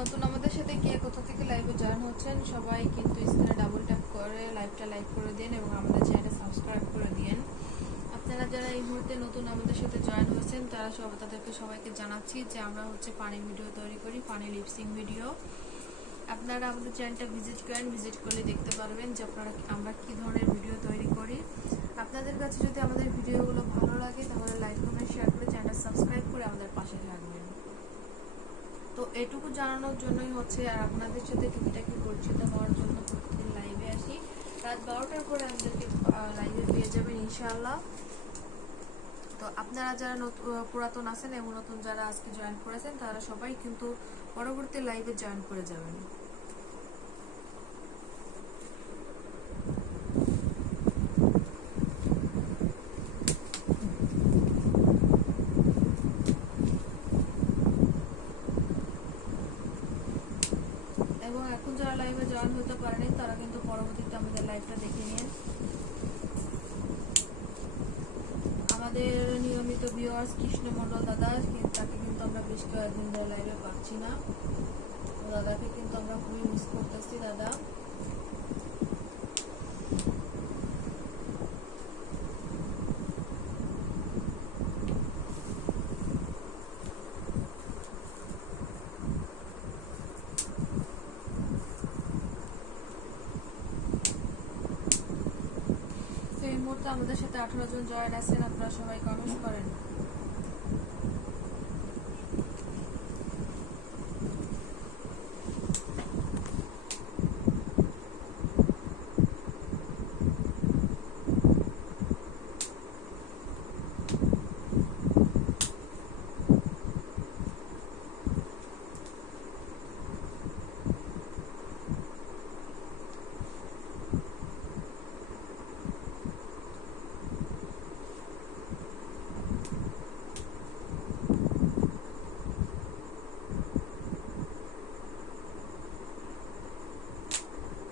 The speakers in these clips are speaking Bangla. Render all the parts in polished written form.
নতুন আমাদের সাথে কে কোথা থেকে লাইভে জয়েন হচ্ছেন সবাই কিন্তু স্ক্রিনে ডাবল ট্যাপ করে লাইভটা লাইক করে দিন এবং আমাদের চ্যানেল সাবস্ক্রাইব করে দিন। আপনারা যারা এই মুহূর্তে নতুন আমাদের সাথে জয়েন হয়েছেন তাদেরকে সবাইকে জানাচ্ছি যে আমরা হচ্ছে পানি ভিডিও তৈরি করি, পানি লিপসিং ভিডিও। আপনারা আমাদের চ্যানেলটা ভিজিট করেন, ভিজিট করলে দেখতে পারবেন যে আমরা কি ধরনের ভিডিও তৈরি করি। আপনাদের কাছে যদি আমাদের ভিডিওগুলো ভালো লাগে তাহলে লাইক কমেন্ট শেয়ার করে চ্যানেল সাবস্ক্রাইব করে আমাদের পাশে থাকবেন। তো এটুকু জানানোর জন্যই হচ্ছে আর আপনাদের সাথে টুকিটাকি পরিচিত হওয়ার জন্য প্রতিদিন লাইভে আসি। রাত 12টার পরে আমাদেরকে লাইভে পেয়ে যাবেন ইনশাআল্লাহ। তো আপনারা যারা পুরাতন আছেন এবং নতুন যারা আজকে জয়েন করেছেন তারা সবাই কিন্তু পরবর্তী লাইভে জয়েন করে যাবেন। এবং এখন যারা লাইভে জয়েন হতে পারেনি তারা কিন্তু পরবর্তীতে আমাদের লাইভটা দেখে নিন। আমাদের নিয়মিত ভিউয়ার্স কৃষ্ণ মণ্ডল দাদা, তাকে কিন্তু আমরা বেশ কয়েকদিন ধরে লাইভে পাচ্ছি না। দাদাকে কিন্তু আমরা খুবই মিস করতেছি দাদা। এই মুহূর্তে আমাদের সাথে 18 জন জয়েন আছেন, আপনারা সবাই কমেন্ট করেন।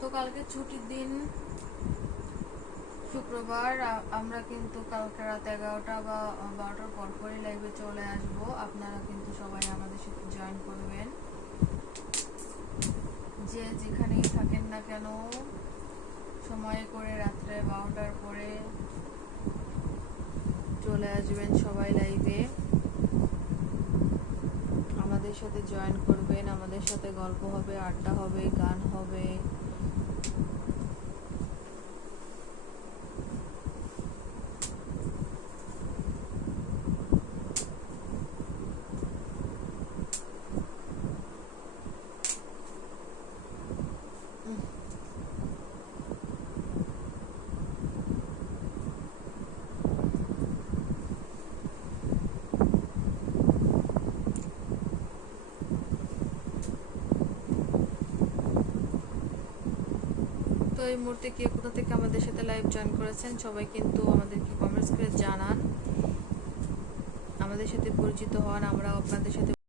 তো কালকে ছুটির দিন শুক্রবার, আমরা কিন্তু কালকে রাত 11টা বা 12টার পরপরই লাইভে চলে আসব। আপনারা কিন্তু সবাই আমাদের সাথে জয়েন করবেন, যে যেখানেই থাকেন না কেন সময় করে রাত্রে 12টার পরে চলে আসবেন সবাই লাইভে। আমাদের সাথে জয়েন করবেন, আমাদের সাথে গল্প হবে, আড্ডা হবে, গান হবে। তো এই মুহূর্তে কে কোথা থেকে আমাদের সাথে লাইভ জয়েন করেছেন সবাই কিন্তু আমাদেরকে কমেন্টস করে জানান, আমাদের সাথে পরিচিত হন, আমরাও আপনাদের সাথে